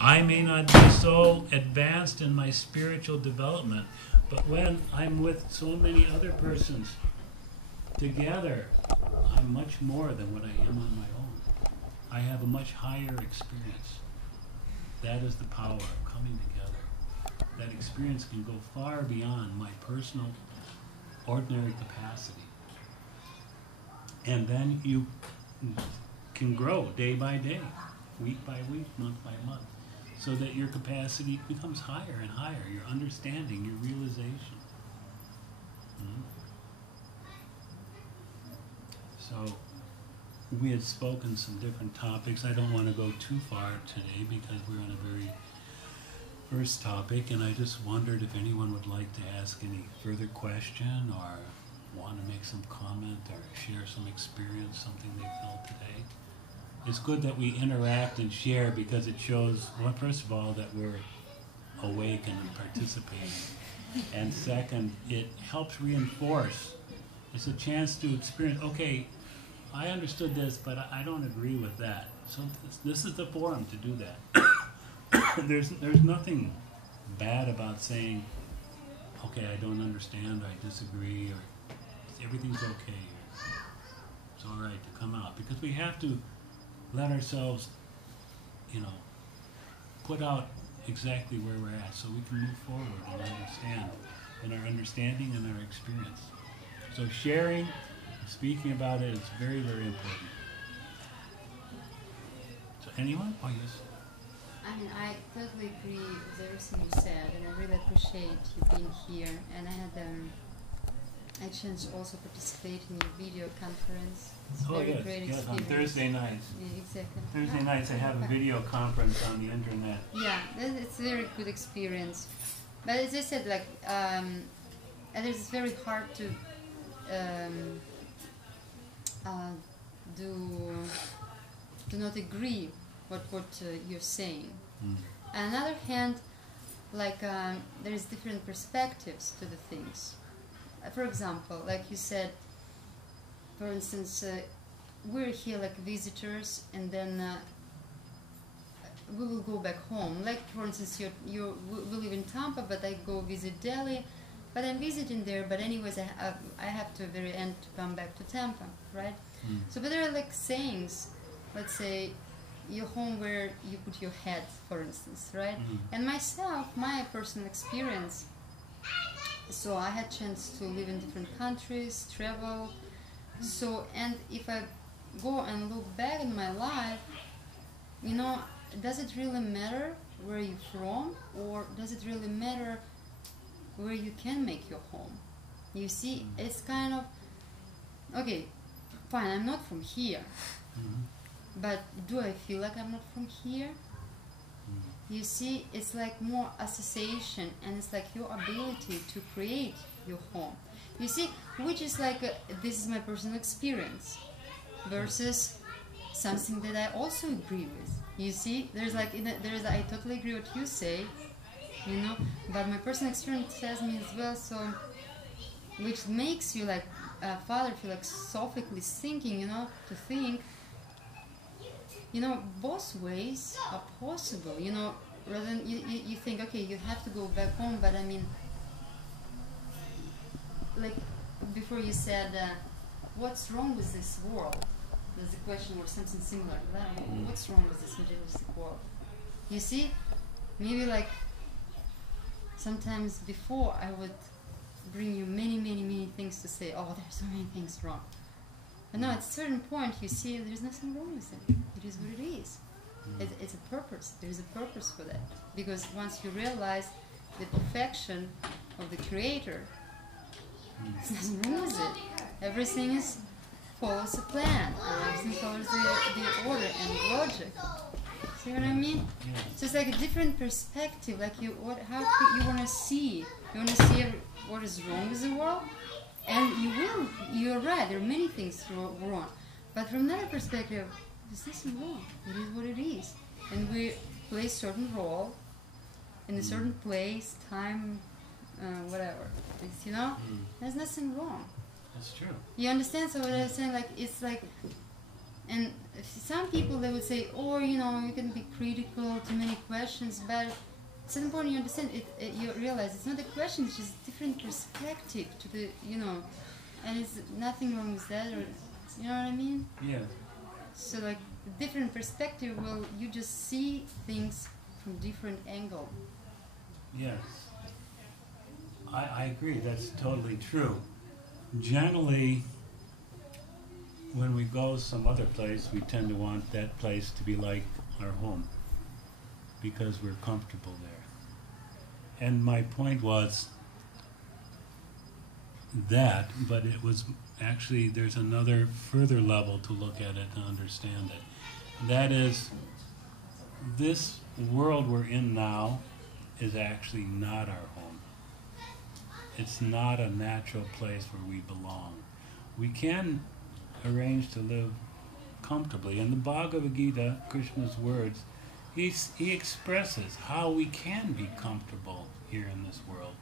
I may not be so advanced in my spiritual development, but when I'm with so many other persons together, I'm much more than what I am on my own. I have a much higher experience. That is the power of coming together. That experience can go far beyond my personal, ordinary capacity. And then you can grow day by day, week by week, month by month, so that your capacity becomes higher and higher, your understanding, your realization. So we had spoken some different topics. I don't want to go too far today because we're on a very first topic, and I just wondered if anyone would like to ask any further question or want to make some comment or share some experience, something they felt today. It's good that we interact and share because it shows, well, first of all, that we're awake and participating. And second, it helps reinforce. It's a chance to experience, okay, I understood this, but I don't agree with that. So this is the forum to do that. There's nothing bad about saying, okay, I don't understand, I disagree, or everything's okay. It's all right to come out. Because we have to let ourselves, put out exactly where we're at so we can move forward and understand in our understanding and our experience. So sharing, speaking about it is very, very important. So anyone? Oh, yes. I mean, I totally agree with everything you said, and I really appreciate you being here. And I had a chance to also participate in your video conference. It's a very great experience. On Thursday nights. Yeah, exactly. Thursday nights I have a video conference on the internet. Yeah, it's a very good experience. But as I said, and it's very hard to do not agree what you're saying. On the other hand, there is different perspectives to the things. For example, like you said, for instance, we're here like visitors, and then we will go back home. Like for instance, we live in Tampa, but I go visit Delhi, but I'm visiting there. But anyways, I have to at the very end to come back to Tampa, right? So, but there are like sayings. Let's say your home where you put your head, for instance, right? And myself, my personal experience. So I had chance to live in different countries, travel. So, and if I go and look back in my life, does it really matter where you're from, or does it really matter where you can make your home? You see, it's kind of, okay, fine, I'm not from here, but do I feel like I'm not from here? You see, it's like more association, and it's like your ability to create your home. You see, which is like, this is my personal experience versus something that I also agree with. You see, I totally agree what you say, but my personal experience tells me as well, so, which makes you like, father philosophically thinking, to think, both ways are possible, rather than you think, okay, you have to go back home, but I mean, like before you said, what's wrong with this world? There's a question or something similar to that. What's wrong with this materialistic world? You see, maybe like sometimes before I would bring you many, many, many things to say, oh, there's so many things wrong. But no, at a certain point, you see there's nothing wrong with it. It is what it is. It's a purpose. There is a purpose for that. Because once you realize the perfection of the Creator, there's nothing wrong with it. Everything follows a plan. Everything follows the order and logic. See what I mean? So it's like a different perspective. Like how you want to see? You want to see what is wrong with the world? And you're right, there are many things wrong. But from another perspective, there's nothing wrong. It is what it is. And we play a certain role in a certain place, time, whatever. There's nothing wrong. That's true. You understand? So what I'm saying, like, it's like, And some people, they would say, oh, you know, you can be critical, too many questions, but it's important you understand, you realize it's not a question, it's just different perspective to the, you know, and it's nothing wrong with that, or, you know what I mean? Yeah. So like, the different perspective, well, you just see things from different angle. Yes. I agree, that's totally true. Generally, when we go some other place, we tend to want that place to be like our home because we're comfortable there. And my point was that, but it was actually, there's another further level to look at it to understand it. That is, this world we're in now is actually not our home. It's not a natural place where we belong. We can arrange to live comfortably. In the Bhagavad Gita, Krishna's words, he expresses how we can be comfortable here in this world.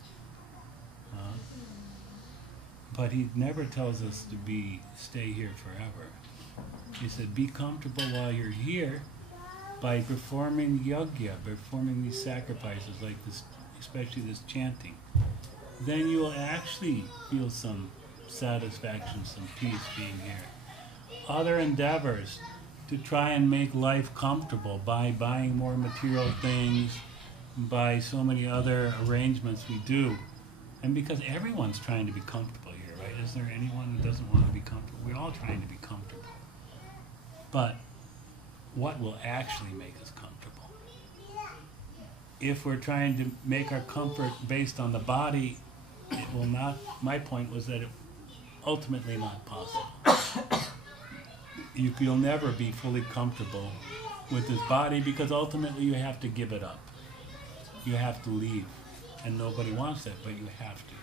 But he never tells us to stay here forever. He said, be comfortable while you're here by performing yajna, performing these sacrifices like this, especially this chanting. Then you will actually feel some satisfaction, some peace being here. Other endeavors to try and make life comfortable by buying more material things, by so many other arrangements we do. And because everyone's trying to be comfortable here, right? Is there anyone who doesn't want to be comfortable? We're all trying to be comfortable. But what will actually make us comfortable? If we're trying to make our comfort based on the body, it will not, my point was that it ultimately not possible. You'll never be fully comfortable with this body because ultimately you have to give it up. You have to leave. And nobody wants that, but you have to.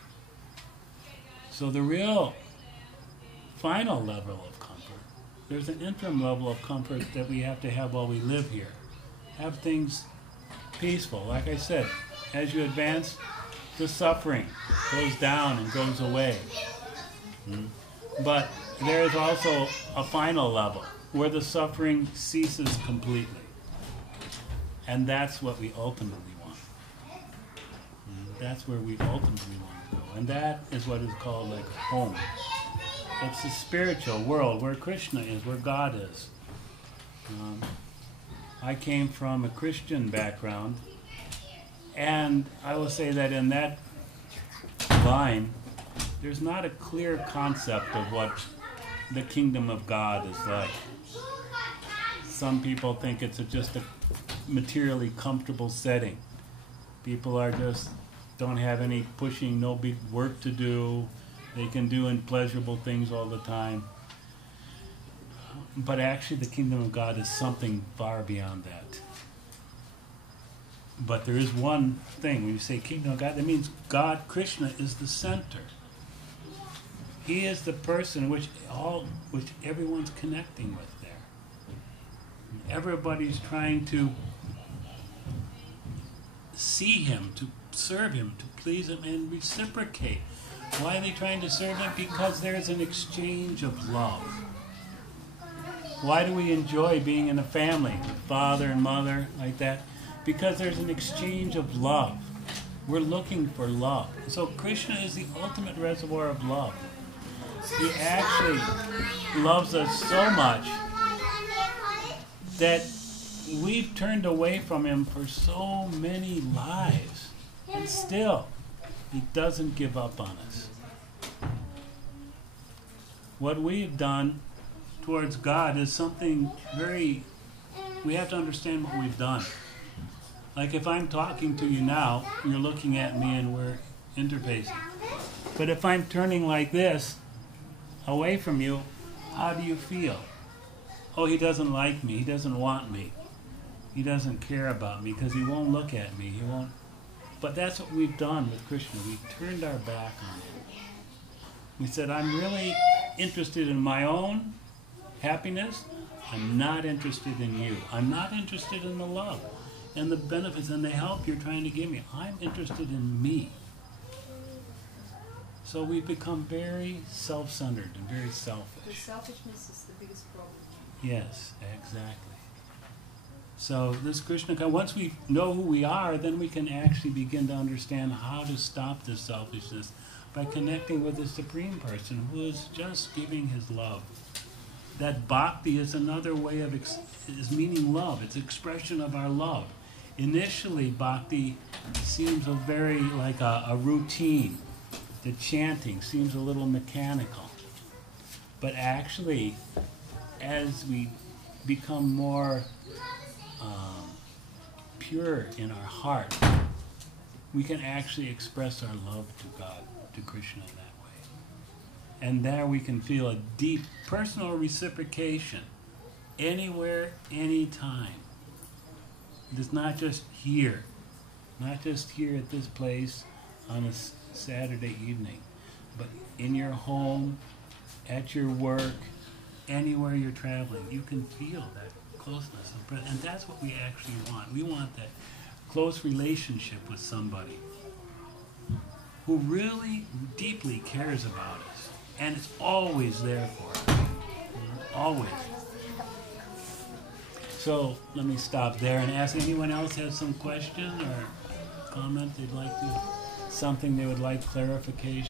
So the real final level of comfort, there's an interim level of comfort that we have to have while we live here. Have things peaceful. Like I said, as you advance, the suffering goes down and goes away. But there is also a final level where the suffering ceases completely. And that's what we ultimately want. That's where we ultimately want to go. And that is what is called like a home. It's the spiritual world where Krishna is, where God is. I came from a Christian background, and I will say that in that line, there's not a clear concept of what the kingdom of God is like. Some people think it's just a materially comfortable setting. People are just don't have any pushing, no big work to do. They can do pleasurable things all the time. But actually the kingdom of God is something far beyond that. But there is one thing, when you say kingdom of God, that means God, Krishna, is the center. He is the person which everyone's connecting with there. Everybody's trying to see him, to serve him, to please him, and reciprocate. Why are they trying to serve him? Because there's an exchange of love. Why do we enjoy being in a family, father and mother, like that? Because there's an exchange of love. We're looking for love. So Krishna is the ultimate reservoir of love. He actually loves us so much that we've turned away from him for so many lives. And still, he doesn't give up on us. What we've done towards God is something we have to understand what we've done. Like if I'm talking to you now, you're looking at me and we're interfacing. But if I'm turning like this, away from you, how do you feel? Oh, he doesn't like me, he doesn't want me. He doesn't care about me because he won't look at me, he won't. But that's what we've done with Krishna. We've turned our back on him. We said, I'm really interested in my own happiness. I'm not interested in you. I'm not interested in the love and the benefits and the help you're trying to give me. I'm interested in me. So we've become very self-centered and very selfish. The selfishness is the biggest problem. Yes, exactly. So this Krishna, once we know who we are, then we can actually begin to understand how to stop this selfishness by connecting with the Supreme Person who is just giving his love. That bhakti is another way of, is meaning love. It's expression of our love. Initially, bhakti seems a very like a routine. The chanting seems a little mechanical. But actually, as we become more pure in our heart, we can actually express our love to God, to Krishna in that way. And there we can feel a deep personal reciprocation anywhere, anytime. It's not just here at this place on a Saturday evening, but in your home, at your work, anywhere you're traveling, you can feel that closeness. And that's what we actually want. We want that close relationship with somebody who really deeply cares about us and is always there for us. Always. So let me stop there and ask anyone else has some question or comment they'd like to, something they would like clarification.